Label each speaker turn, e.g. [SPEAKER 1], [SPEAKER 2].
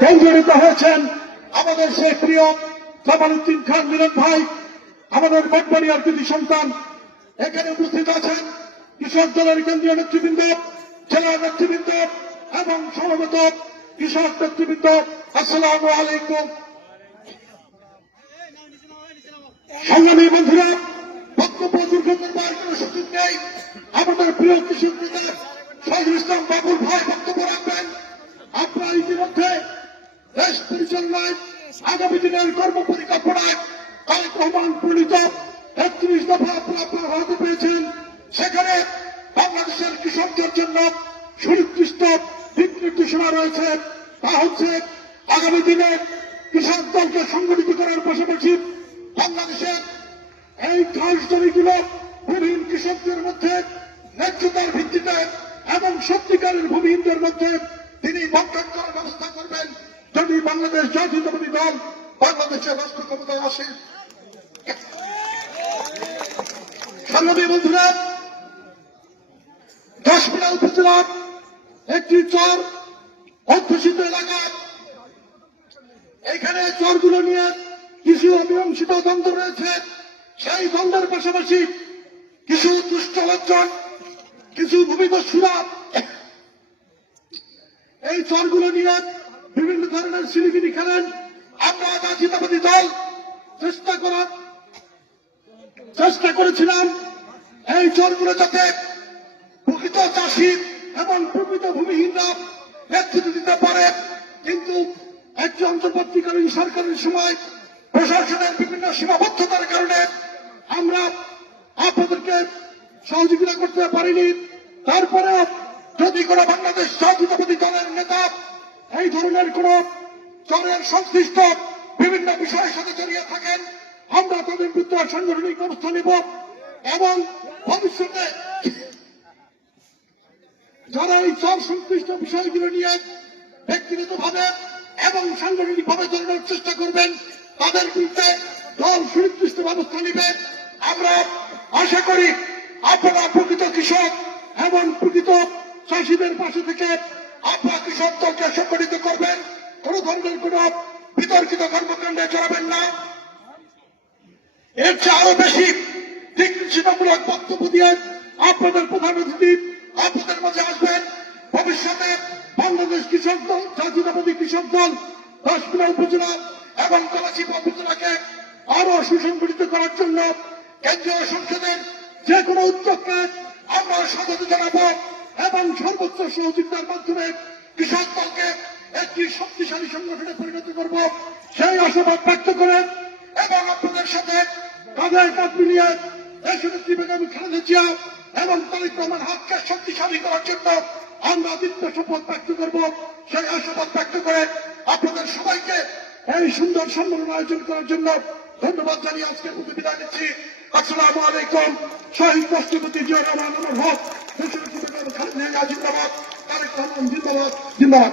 [SPEAKER 1] কৌজড়িত হয়েছেন আমাদের সেই প্রিয় জামালউদ্দিন খান মিলন ভাই, আমাদের বেটবাড়িয়ার কৃতি সন্তান। এখানে উপস্থিত আছেন কৃষক দলের কেন্দ্রীয় নেতৃবৃন্দ, জেলা নেতৃবৃন্দ এবং সমবেত কৃষক নেতৃবৃন্দ। আসসালাম আলাইকুম। সংগ্রামী বন্ধুরা, বক্তব্য দীর্ঘ করবার কোনো সুযোগ নেই। আমাদের প্রিয় কৃষক নেতা শহীদুল ইসলাম বাবুল ভাই বক্তব্য আগামী দিনের কর্ম পরিকল্পনায় পেরেছেন সেখানে বাংলাদেশের কৃষকদের জন্য সুনির্দিষ্ট দিক নির্দেশনা রয়েছে। তা হচ্ছে আগামী দিনে কৃষক দলকে সংগঠিত করার পাশাপাশি বাংলাদেশের এই খাস ভূমিহীন কৃষকদের মধ্যে ন্যায্যতার ভিত্তিতে এবং সত্যিকারের ভূমিহীনদের মধ্যে তিনি বন্টন করার ব্যবস্থা করবেন। যদি বাংলাদেশ জাতীয়তাবাদী দল বাংলাদেশের রাষ্ট্র ক্ষমতায় আসে সংগ্রামী বন্ধুরা কাশ্মীরা উপজেলার একটি চর অধ্যুষিত এলাকা। এইখানে চরগুলো নিয়ে কিছু অমীমাংসিত দ্বন্দ্ব রয়েছে। সেই দ্বন্দ্বের পাশাপাশি কিছু দুষ্ট লোকজন কিছু ভূমিদস্যুরা এই চরগুলো নিয়ে বিভিন্ন ধরনের সিলিমিনি খেলেন। আমরা জাতীয়তাবাদী দল। চেষ্টা করার চেষ্টা করেছিলাম। এই চরগুলো যাতে প্রকৃত চাষি এবং প্রকৃত ভূমিহীনরা নেতৃত্ব দিতে পারে। কিন্তু একটি অন্তর্বর্তীকালীন সরকারের সময় প্রশাসনের বিভিন্ন সীমাবদ্ধতার কারণে আমরা আপনাদেরকে সহযোগিতা করতে পারিনি। তারপরে যদি কোনো বাংলাদেশ জাতীয়তাবাদী দলের নেতা এই ধরনের কোন দলের সংশ্লিষ্ট বিভিন্ন বিষয়ের সাথে জড়িয়ে থাকেন। আমরা তাদের বিরুদ্ধে সাংগঠনিক ব্যবস্থা নেব এবং ভবিষ্যতে যারা এই সব সংশ্লিষ্ট বিষয়গুলো নিয়ে ব্যক্তিগতভাবে এবং সাংগঠনিকভাবে জড়ানোর চেষ্টা করবেন, তাদের বিরুদ্ধে দল সুনির্দিষ্ট ব্যবস্থা নেবে। আমরা আশা করি আপনারা প্রকৃত কৃষক এবং প্রকৃত চাষিদের পাশে থেকে আপনারা কৃষক দলকে সংগঠিত করবেন। কোন ধরনের কোন বিতর্কিত কর্মকাণ্ডে জড়াবেন না। এর চেয়ে আরও বেশি দিকনির্দেশনামূলক বক্তব্য দিয়ে আপনাদের প্রধান অতিথি আপনাদের মাঝে আসবেন। ভবিষ্যতে বাংলাদেশ কৃষক দল, জাতীয়তাবাদী কৃষক দল দশকুলা উপজেলা এবং করাচি উপজেলাকে আরও সুসংগঠিত করার জন্য কেন্দ্রীয় সংসদের যে কোনো উদ্যোগকে আমরা স্বাগত জানাব। এবং সর্বোচ্চ সহযোগিতার মাধ্যমে কৃষক দলকে একটি শক্তিশালী সংগঠনে পরিণত করব। সেই আশাবাদ ব্যক্ত করে এবং আপনাদের সাথে কাঁধে কাঁধ মিলিয়ে দেশনেত্রী বেগম খালেদা জিয়া এবং তারিক রহমান হাতকে শক্তিশালী করার জন্য আমরা দীপ্ত শপথ ব্যক্ত করব। সেই আশাবাদ ব্যক্ত করে আপনাদের সবাইকে এই সুন্দর সম্মেলন আয়োজন করার জন্য ধন্যবাদ জানিয়ে আজকের মতো বিদায় নিচ্ছি। আসসালামু আলাইকুম। শহীদ রাষ্ট্রপতি জিয়া রহমান হক। জিন্দাবাদ। তারেক রহমান জিন্দাবাদ জিন্দাবাদ।